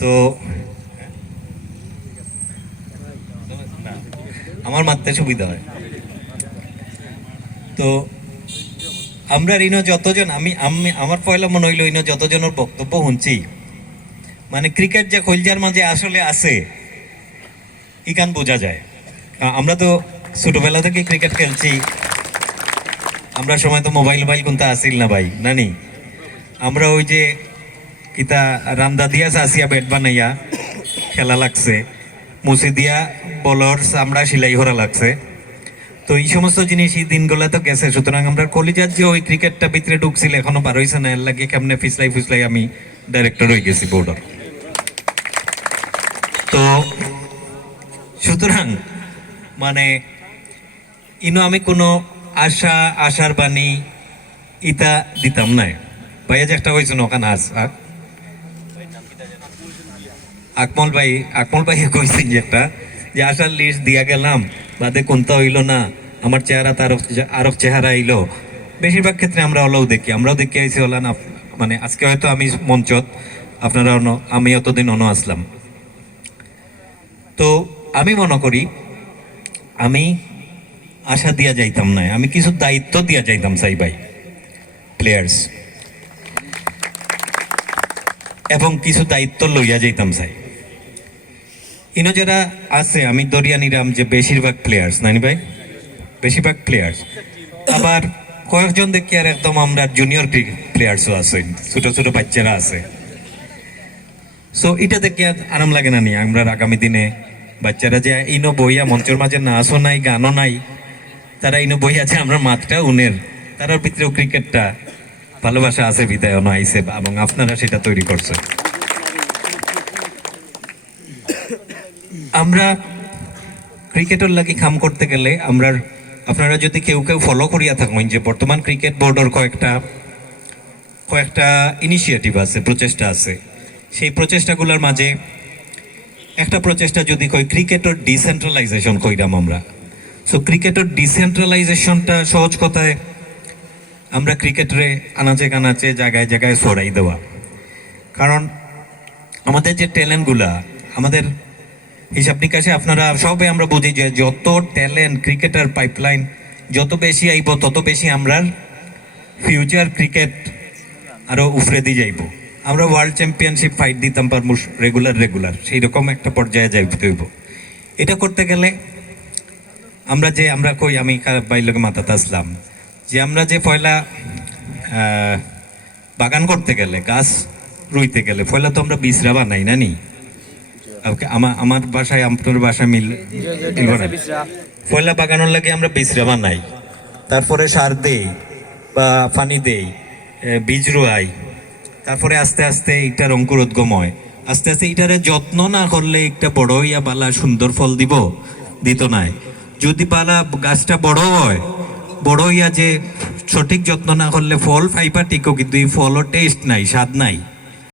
তো আমার মারতে সুবিধা হয়। তো আমরা ঋণ যতজন, আমি আমি, আমার পয়লা মনে হইল ইনো যতজনের বক্তব্য শুনছি। মানে ক্রিকেট যে কলজার মাঝে আসলে আছে ইকান বোঝা যায়। আমরা তো ছোটবেলা থেকে ক্রিকেট খেলছি। আমরা সময় তো মোবাইল মোবাইল কোনটা আসিল না ভাই, নানি? আমরা ওই যে কিতা রামদা দিয়া সাসিয়া ব্যাট বানাইয়া খেলা লাগছে। মুসি দিয়া বলর আমরা সিলাই করা লাগছে। তো এই সমস্ত জিনিস এই দিনগুলো তো গেছে। সুতরাং আমরা কলিজার যে ওই ক্রিকেটটা ভিতরে ঢুকছিল, এখনও পার হয়েছে না। এর লাগে কেমনে ফিসলাই ফিসলাই আমি ডাইরেক্টর হয়ে গেছি বোর্ডার তো সুতরাং মানে ইনো আমি কোনো আশা, আশার বাণী ইতা দিতাম না ভাইয়া যে একটা হয়েছে ওখানে আস আ- আকমল ভাই আকমল ভাই কইছে একটা, যে আশার লিস্ট দিয়া গেলাম, বাদে কোনটা হইল না, আমার চেহারা তার আরব চেহারা আইলো বেশিরভাগ ক্ষেত্রে আমরা হলেও দেখি, আমরাও দেখি আইছি হলাম মানে আজকে হয়তো আমি মঞ্চত, আপনারা অন্য আমি অতদিন অন আসলাম। তো আমি মনে করি, আমি আশা দিয়া যাইতাম না আমি কিছু দায়িত্ব দিয়া যাইতাম সাই ভাই প্লেয়ার্স এবং কিছু দায়িত্ব লইয়া যাইতাম চাই ইনো যারা আছে, আমি দরিয়া নিরাম যে বেশিরভাগ প্লেয়ার্স নানি ভাই? বেশিরভাগ প্লেয়ার্স আবার কয়েকজন দেখি আর একদম আমরা জুনিয়র প্লেয়ার্সও আছে ছোট ছোট বাচ্চারা আছে। সো এটা দেখে আর আরাম লাগে না নি, আমরা আগামী দিনে বাচ্চারা যে ইনো বইয়া মঞ্চের মাঝে নাচও নাই, গানও নাই, তারা ইনো বইয়া আছে আমরা মাঠটা উনের, তারার ভিতরেও ক্রিকেটটা ভালোবাসা আছে বিদায় আইসে এবং আপনারা সেটা তৈরি করছেন। আমরা ক্রিকেটের লাগি কাম করতে গেলে আমরা আপনারা যদি কেউ কেউ ফলো করিয়া থাকেন, যে বর্তমান ক্রিকেট বোর্ডের কয়েকটা কয়েকটা ইনিশিয়েটিভ আছে, প্রচেষ্টা আছে। সেই প্রচেষ্টাগুলোর মাঝে একটা প্রচেষ্টা যদি কই, ক্রিকেটের ডিসেন্ট্রালাইজেশন কইরাম আমরা। সো ক্রিকেটের ডিসেন্ট্রালাইজেশনটা সহজ কথায় আমরা ক্রিকেটরে আনাচে কানাচে, জায়গায় জায়গায় ছড়াই দেওয়া। কারণ আমাদের যে ট্যালেন্টগুলা আমাদের হিসাব নিকাশে আপনারা সবে আমরা বুঝি যে যত ট্যালেন্ট ক্রিকেটার পাইপলাইন যত বেশি আইব, তত বেশি আমরা ফিউচার ক্রিকেট আরও উফরে দিয়ে যাইব। আমরা ওয়ার্ল্ড চ্যাম্পিয়নশিপ ফাইট দিতাম পারব রেগুলার রেগুলার সেই রকম একটা পর্যায়ে যাইব হইব এটা করতে গেলে আমরা যে, আমরা কই, আমি বাইলকে মাথাতে আসলাম যে আমরা যে পয়লা বাগান করতে গেলে, গাছ রুইতে গেলে, পয়লা তো আমরা বিশ্রা বানাই না নি? ওকে, আমার আমার বাসায় আপনার বাসায় মিল পয়লা বাগানোর লাগে আমরা বিশ্রা বানাই তারপরে সার দেই বা পানি দেই বীজ রোয়াই তারপরে আস্তে আস্তে এটার অঙ্কুরোদ্গম হয় আস্তে আস্তে এটারে যত্ন না করলে একটা বড় হইয়া বালা সুন্দর ফল দিব দিত নাই যদি বালা গাছটা বড় হয় বড় হইয়া যে সঠিক যত্ন না করলে ফল ফাইবা টিকো কিন্তু এই ফলও টেস্ট নাই স্বাদ নাই